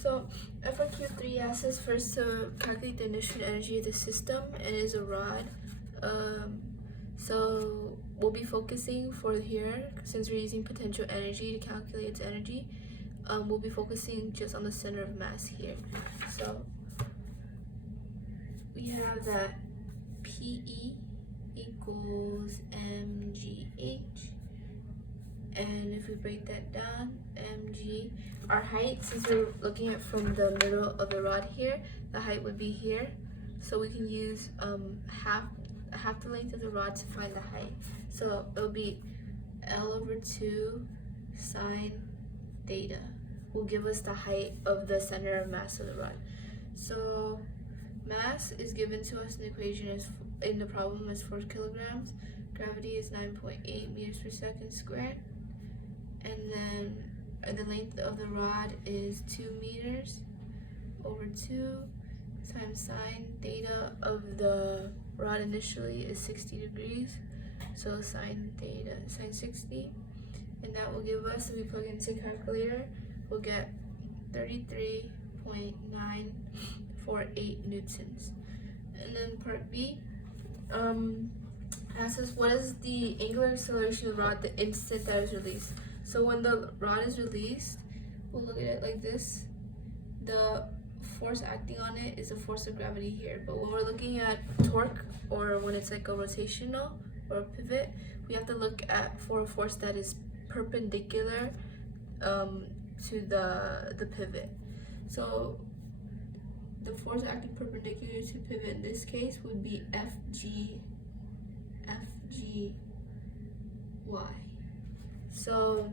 So FRQ3 asks us first to calculate the initial energy of the system, and is a rod. So we'll be focusing for here, since we're using potential energy to calculate its energy, we'll be focusing just on the center of mass here. So we have that PE equals mgh, and if we break that down, mg, our height, since we're looking at from the middle of the rod here, the height would be here, so we can use half the length of the rod to find the height. So it'll be L/2 sine theta will give us the height of the center of mass of the rod. So mass is given to us in the equation as in the problem as 4 kilograms. Gravity is 9.8 meters per second squared, and then the length of the rod is 2 meters over 2 times sine theta of the rod initially is 60 degrees, so sine 60, and that will give us, if we plug into calculator, we'll get 33.948 newtons. And then part B asks us what is the angular acceleration of the rod the instant that is released. So when the rod is released, we'll look at it like this. The force acting on it is the force of gravity here, but when we're looking at torque, or when it's like a rotational or a pivot, we have to look at for a force that is perpendicular to the pivot. So the force acting perpendicular to pivot in this case would be FGY. So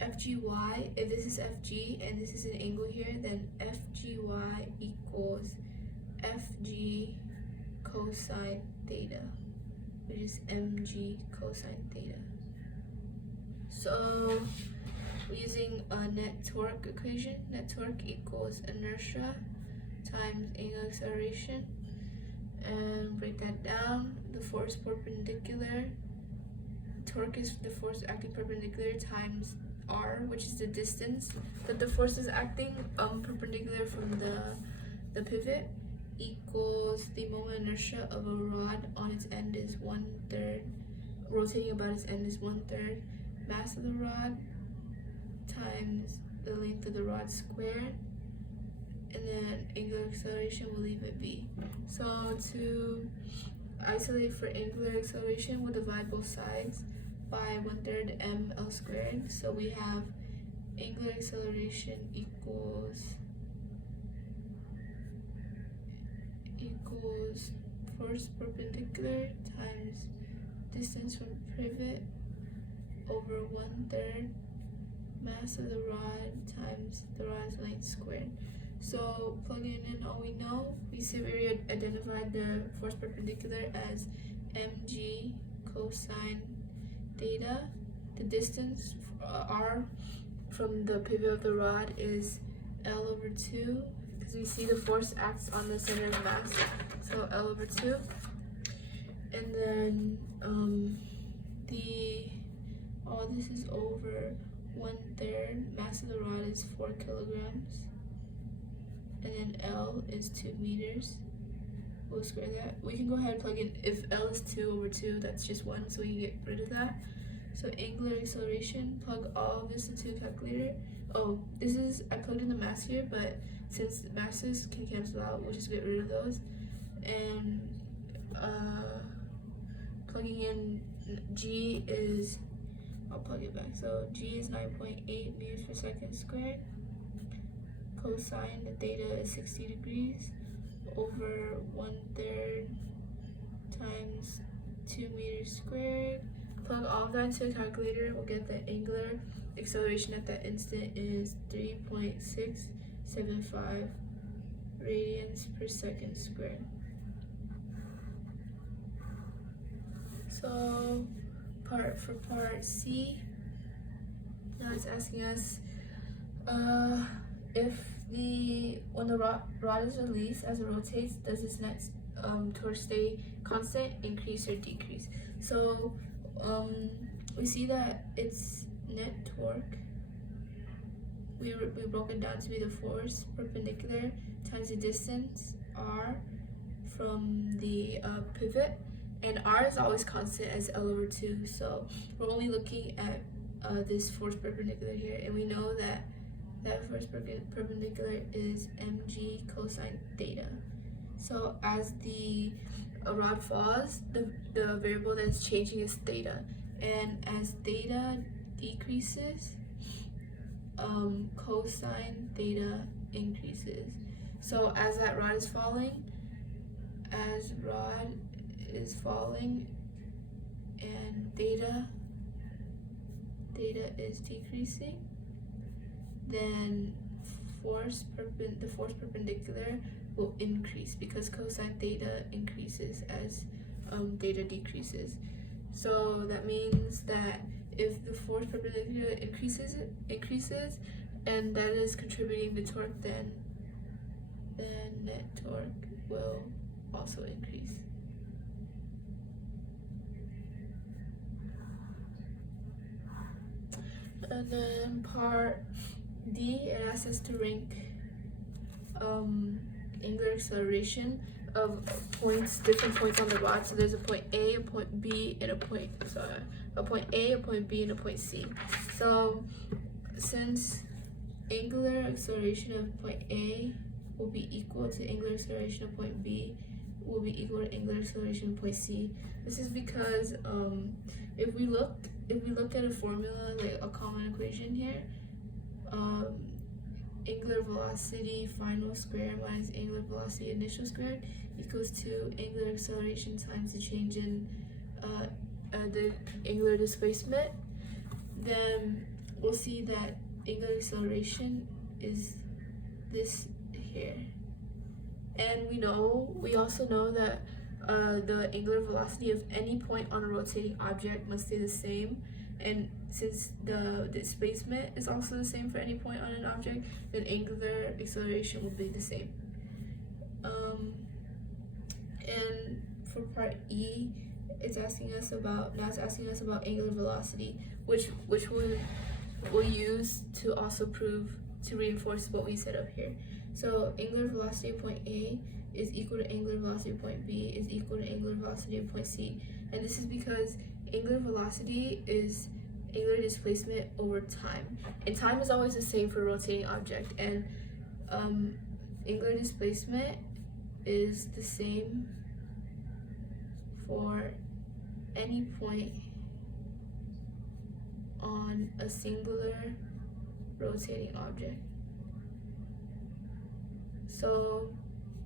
FGY, if this is FG and this is an angle here, then FGY equals FG cosine theta, which is mg cosine theta. So we're using a net torque equation. Net torque equals inertia times angular acceleration, and break that down. The force perpendicular, torque is the force acting perpendicular times r, which is the distance that the force is acting perpendicular from the pivot, equals the moment inertia of a rod on its end is 1/3, rotating about its end is 1/3 mass of the rod times the length of the rod squared, and then angular acceleration, we'll leave it be. So to isolate for angular acceleration, we'll divide both sides by 1/3 ml squared. So we have angular acceleration equals force perpendicular times distance from pivot over 1/3 mass of the rod times the rod's length squared. So plugging in all we know, we see we identified the force perpendicular as mg cosine theta. The distance r from the pivot of the rod is L/2, because we see the force acts on the center of mass, so L/2. And then all this is over 1/3. Mass of the rod is 4 kilograms, and then L is 2 meters. We'll square that. We can go ahead and plug in, if L is 2/2, that's just 1, so we can get rid of that. So angular acceleration, plug all of this into a calculator. Oh, I plugged in the mass here, but since the masses can cancel out, we'll just get rid of those. And plugging in G is, I'll plug it back. So G is 9.8 meters per second squared. Cosine the theta is 60 degrees over 1/3 times 2 meters squared. Plug all of that into a calculator, we'll get the angular acceleration at that instant is 3.675 radians per second squared. So for part C, now it's asking us when the rod is released, as it rotates, does its net torque stay constant, increase, or decrease? So we see that its net torque, we broke it down to be the force perpendicular times the distance r from the pivot, and r is always constant as L/2, so we're only looking at this force perpendicular here, and we know that force perpendicular is mg cosine theta. So as the rod falls, the variable that's changing is theta, and as theta decreases, cosine theta increases. So as that rod is falling, and theta is decreasing, then the force perpendicular will increase because cosine theta increases as theta decreases. So that means that if the force perpendicular increases, and that is contributing the torque, then net torque will also increase. And then part D, it asks us to rank angular acceleration of different points on the rod. So there's a point A, a point B, and a point A, a point B, and a point C. So since angular acceleration of point A will be equal to angular acceleration of point B will be equal to angular acceleration of point C, this is because if we looked at a formula, like a common equation here, angular velocity final squared minus angular velocity initial squared equals to angular acceleration times the change in the angular displacement, then we'll see that angular acceleration is this here. And we also know that the angular velocity of any point on a rotating object must stay the same, and since the displacement is also the same for any point on an object, then angular acceleration will be the same. And for part E, it's asking us about angular velocity, which we'll use to also reinforce what we set up here. So angular velocity of point A is equal to angular velocity of point B is equal to angular velocity of point C. And this is because angular velocity is angular displacement over time. And time is always the same for a rotating object. And angular displacement is the same for any point on a singular rotating object. So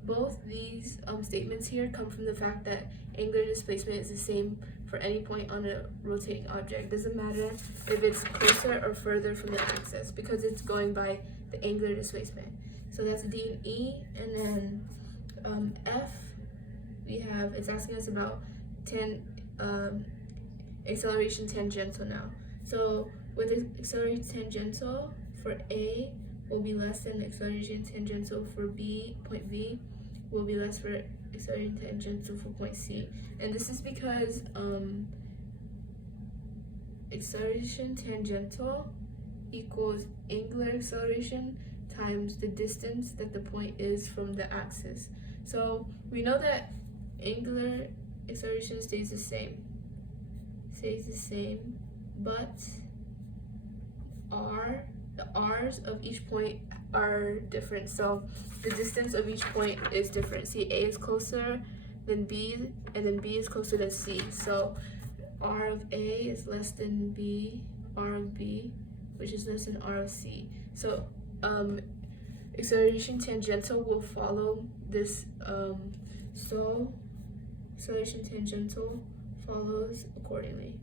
both these statements here come from the fact that angular displacement is the same for any point on a rotating object. Doesn't matter if it's closer or further from the axis because it's going by the angular displacement. So that's D and E. And then F, it's asking us about acceleration tangential now. So with acceleration tangential for A will be less than acceleration tangential for point B will be less for acceleration tangential for point C. And this is because acceleration tangential equals angular acceleration times the distance that the point is from the axis. So we know that angular acceleration stays the same, but the r's of each point are different. So the distance of each point is different. See, A is closer than B, and then B is closer than C. So R of A is less than R of B, which is less than R of C. So acceleration tangential will follow this. So acceleration tangential follows accordingly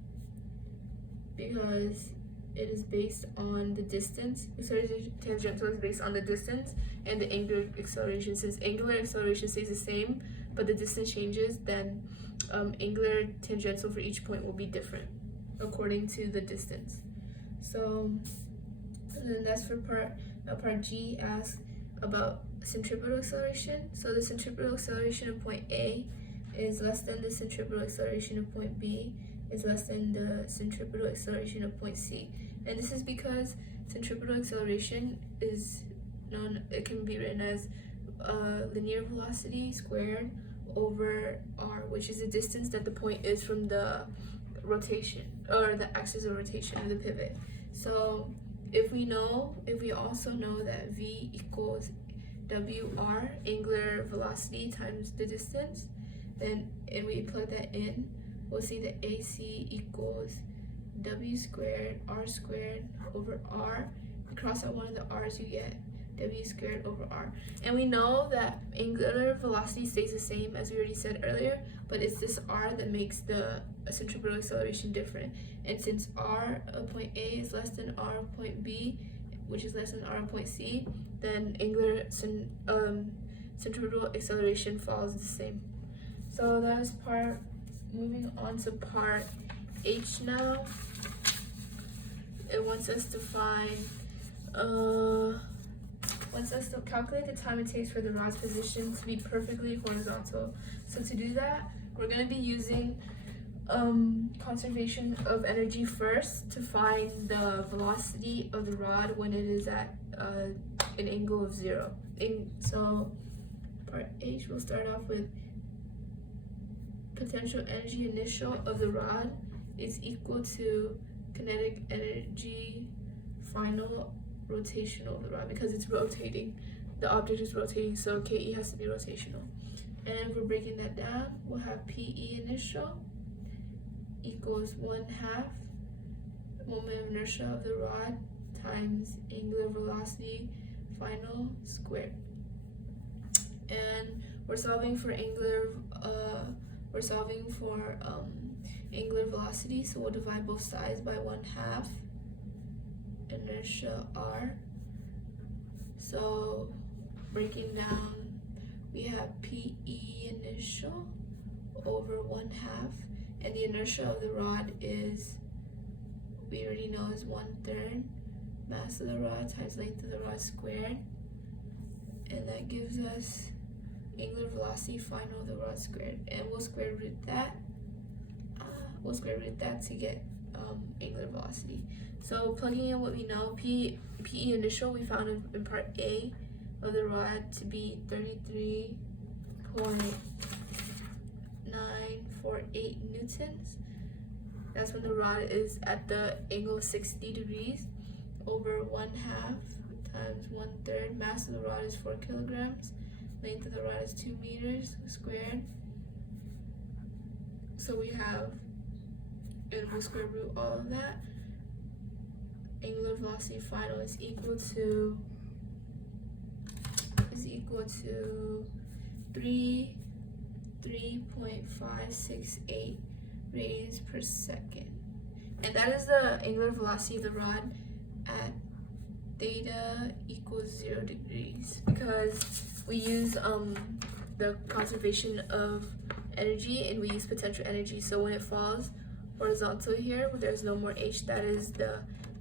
because it is based on the distance. Acceleration tangential is based on the distance and the angular acceleration. Since angular acceleration stays the same, but the distance changes, then angular tangential for each point will be different according to the distance. So, and then that's for part G asks about centripetal acceleration. So the centripetal acceleration of point A is less than the centripetal acceleration of point B is less than the centripetal acceleration of point C. And this is because centripetal acceleration is known, it can be written as linear velocity squared over r, which is the distance that the point is from the rotation or the axis of rotation of the pivot. So if we also know that v equals wr, angular velocity times the distance, then and we plug that in, we'll see that AC equals w squared r squared over r. You cross out one of the r's, you get w squared over r. And we know that angular velocity stays the same as we already said earlier, but it's this r that makes the centripetal acceleration different. And since r of point A is less than r of point B, which is less than r of point C, then angular centripetal acceleration follows the same. So that is part. Moving on to part H now. It wants us to calculate the time it takes for the rod's position to be perfectly horizontal. So to do that, we're going to be using conservation of energy first to find the velocity of the rod when it is at an angle of 0. So part H, we'll start off with potential energy initial of the rod is equal to kinetic energy final rotational of the rod, because it's rotating. The object is rotating, so KE has to be rotational. And if we're breaking that down, we'll have PE initial equals 1/2 moment of inertia of the rod times angular velocity final squared. And we're solving for angular velocity, so we'll divide both sides by 1/2 inertia r. So breaking down, we have PE initial over 1/2, and the inertia of the rod is, we already know, is 1/3 mass of the rod times length of the rod squared, and that gives us angular velocity final of the rod squared, and we'll square root that. To get angular velocity. So plugging in what we know, PE initial we found in part A of the rod to be 33.948 newtons. That's when the rod is at the angle of 60 degrees, over 1/2 times 1/3. Mass of the rod is 4 kilograms. Length of the rod is 2 meters squared. So we have, and we'll square root all of that. Angular velocity final is equal to 3.568 radians per second. And that is the angular velocity of the rod at theta equals 0 degrees, because we use the conservation of energy and we use potential energy. So when it falls horizontal here, there's no more h, that is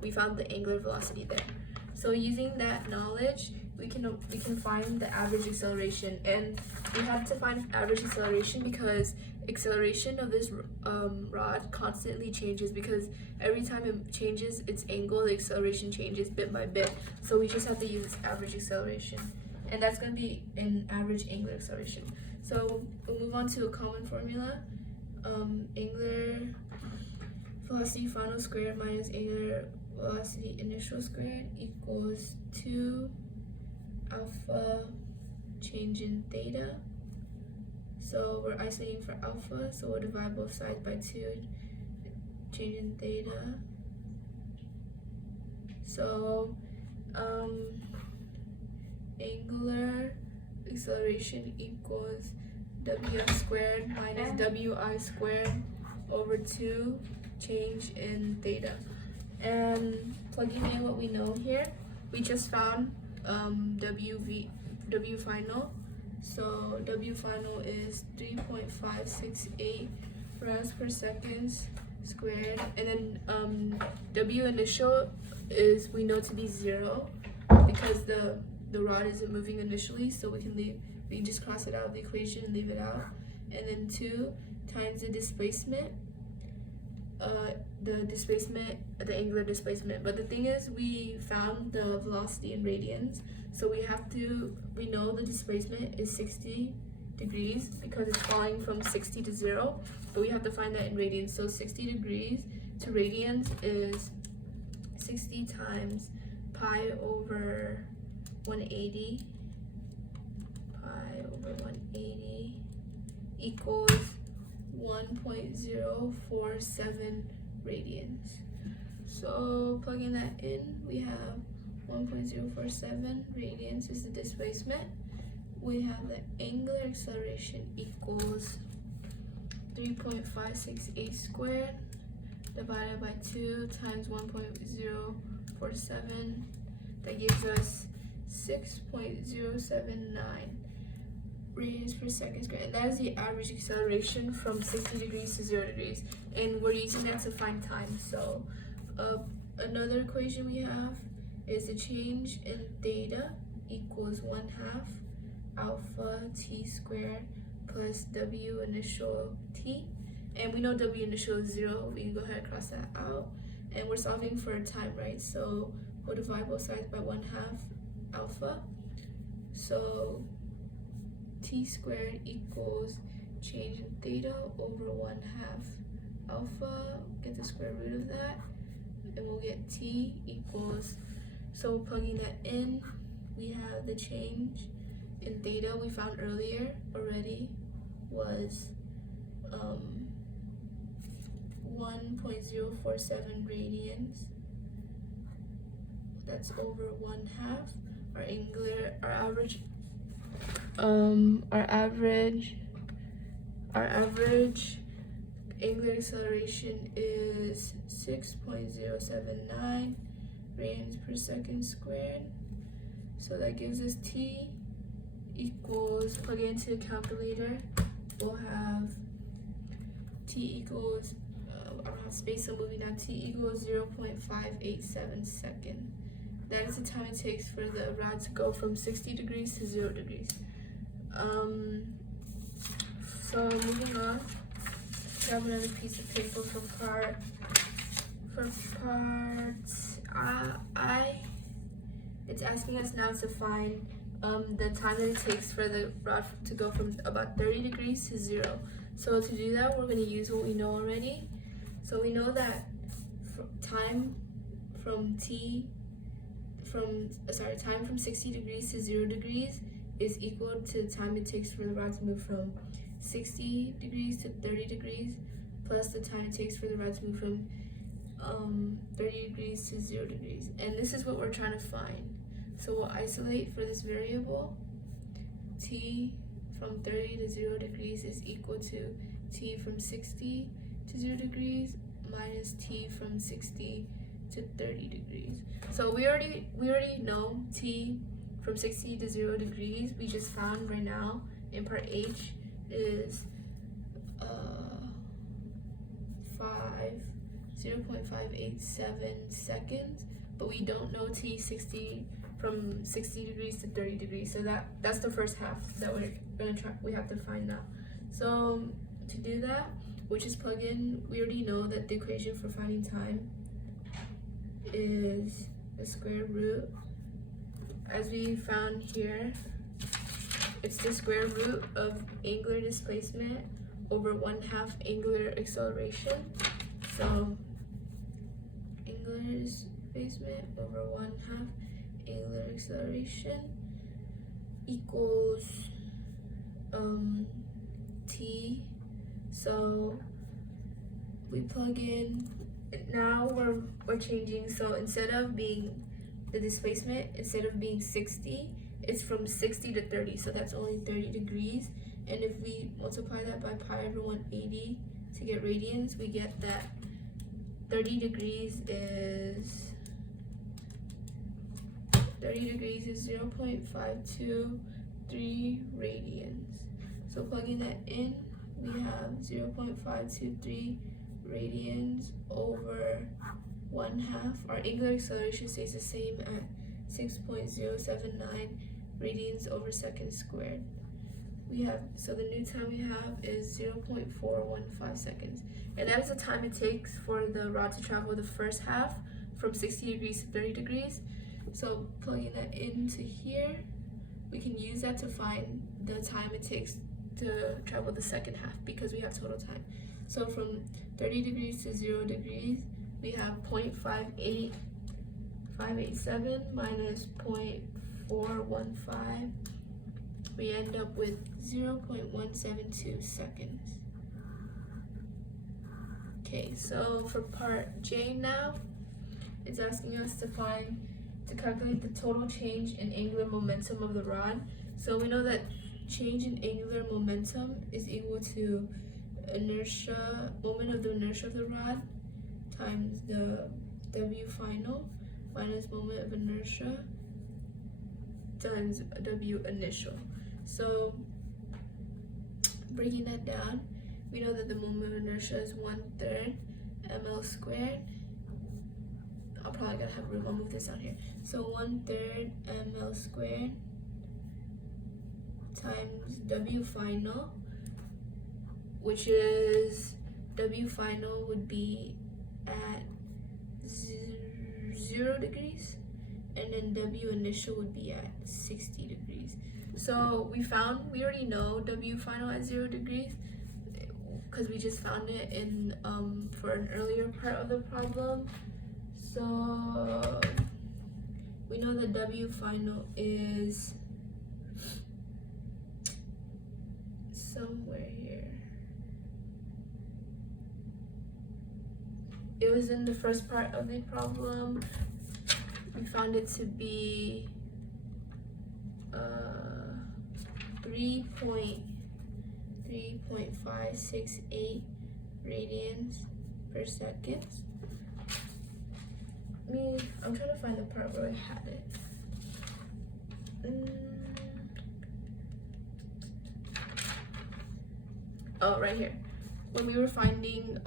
we found the angular velocity there. So using that knowledge, we can find the average acceleration, and we have to find average acceleration because acceleration of this rod constantly changes, because every time it changes its angle, the acceleration changes bit by bit. So we just have to use average acceleration, and that's going to be an average angular acceleration. So we'll move on to a common formula. Angular velocity final squared minus angular velocity initial squared equals 2 alpha change in theta. So we're isolating for alpha, so we'll divide both sides by 2, change in theta. So angular acceleration equals wf squared minus wi squared over 2 change in theta. And plugging in what we know here, we just found w final. So w final is 3.568 radians per second squared, and then w initial is, we know to be 0 because the rod isn't moving initially, so we can just cross it out of the equation and leave it out. And then 2 times the displacement the displacement, the angular displacement. But the thing is, we found the velocity in radians, so we know the displacement is 60 degrees because it's falling from 60 to 0, but we have to find that in radians. So 60 degrees to radians is 60 times pi over 180, pi over 180 equals 1.047 radians. So plugging that in, we have 1.047 radians is the displacement. We have the angular acceleration equals 3.568 squared divided by 2 times 1.047. That gives us 6.079 radians per second squared. And that is the average acceleration from 60 degrees to 0 degrees. And we're using that to find time. So another equation we have is the change in theta equals 1/2 alpha t squared plus w initial t. And we know w initial is 0. We can go ahead and cross that out. And we're solving for time, right? So we'll divide both sides by 1/2 alpha. So t squared equals change in theta over 1/2 alpha. Get the square root of that. And we'll get t equals, so plugging that in, we have the change in theta we found earlier already was 1.047 radians. That's over 1/2. Our average angular acceleration is 6.079 radians per second squared. So that gives us t equals, plug it into the calculator, we'll have t equals, I don't have space, so moving on, t equals 0.587 seconds. That is the time it takes for the rod to go from 60 degrees to 0 degrees. So moving on, grab another piece of paper for part I. It's asking us now to find the time that it takes for the rod to go from about 30 degrees to 0. So to do that, we're going to use what we know already. So we know that time from 60 degrees to 0 degrees is equal to the time it takes for the rod to move from 60 degrees to 30 degrees plus the time it takes for the rod to move from 30 degrees to 0 degrees. And this is what we're trying to find. So we'll isolate for this variable. T from 30 to 0 degrees is equal to t from 60 to 0 degrees minus t from 60 to 30 degrees. So we already know t from 60 to 0 degrees. We just found right now in part H is 0.587 seconds, but we don't know t from 60 degrees to 30 degrees. So that's the first half that we have to find now. So to do that, we'll just plug in, we already know that the equation for finding time is the square root, as we found here, it's the square root of angular displacement over 1/2 angular acceleration. So angular displacement over 1/2 angular acceleration equals t. So we plug in, now we're changing, so instead of being the displacement, instead of being 60, it's from 60 to 30, so that's only 30 degrees. And if we multiply that by pi over 180 to get radians, we get that 30 degrees is 0.523 radians. So plugging that in, we have 0.523 radians over 1/2. Our angular acceleration stays the same at 6.079 radians over second squared. so the new time we have is 0.415 seconds, and that is the time it takes for the rod to travel the first half from 60 degrees to 30 degrees. So plugging that into here, we can use that to find the time it takes to travel the second half, because we have total time. So from 30 degrees to 0 degrees, we have 0.587 minus 0.415. We end up with 0.172 seconds. Okay, so for part J now, it's asking us to calculate the total change in angular momentum of the rod. So we know that change in angular momentum is equal to moment of the inertia of the rod times the W final minus moment of inertia times W initial. So breaking that down, we know that the moment of inertia is 1/3 ml squared. I'm probably gonna have room, I'll move this down here. So 1/3 ml squared times W final, which is W final would be at 0 degrees, and then W initial would be at 60 degrees. So we already know W final at 0 degrees because we just found it in for an earlier part of the problem. So we know that W final is somewhere here. It was in the first part of the problem. We found it to be 3.568 radians per second. I'm trying to find the part where I had it. Oh, right here. When we were finding,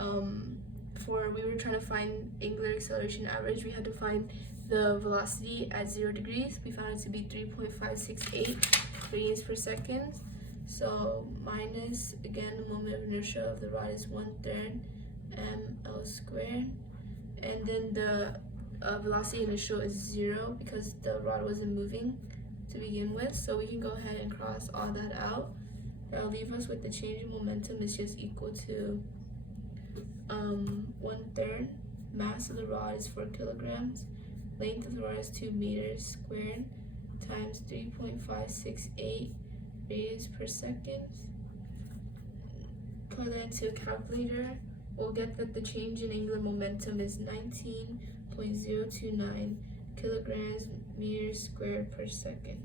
we were trying to find angular acceleration average, we had to find the velocity at 0 degrees. We found it to be 3.568 radians per second. So minus, again, the moment of inertia of the rod is 1/3 ml squared. And then the velocity initial is 0 because the rod wasn't moving to begin with. So we can go ahead and cross all that out. That'll leave us with the change in momentum is just equal to 1/3. Mass of the rod is 4 kilograms. Length of the rod is 2 meters squared times 3.568 radians per second. Plug that into a calculator. We'll get that the change in angular momentum is 19.029 kilograms meters squared per second.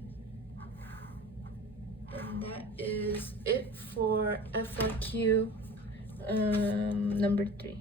And that is it for FRQ number 3.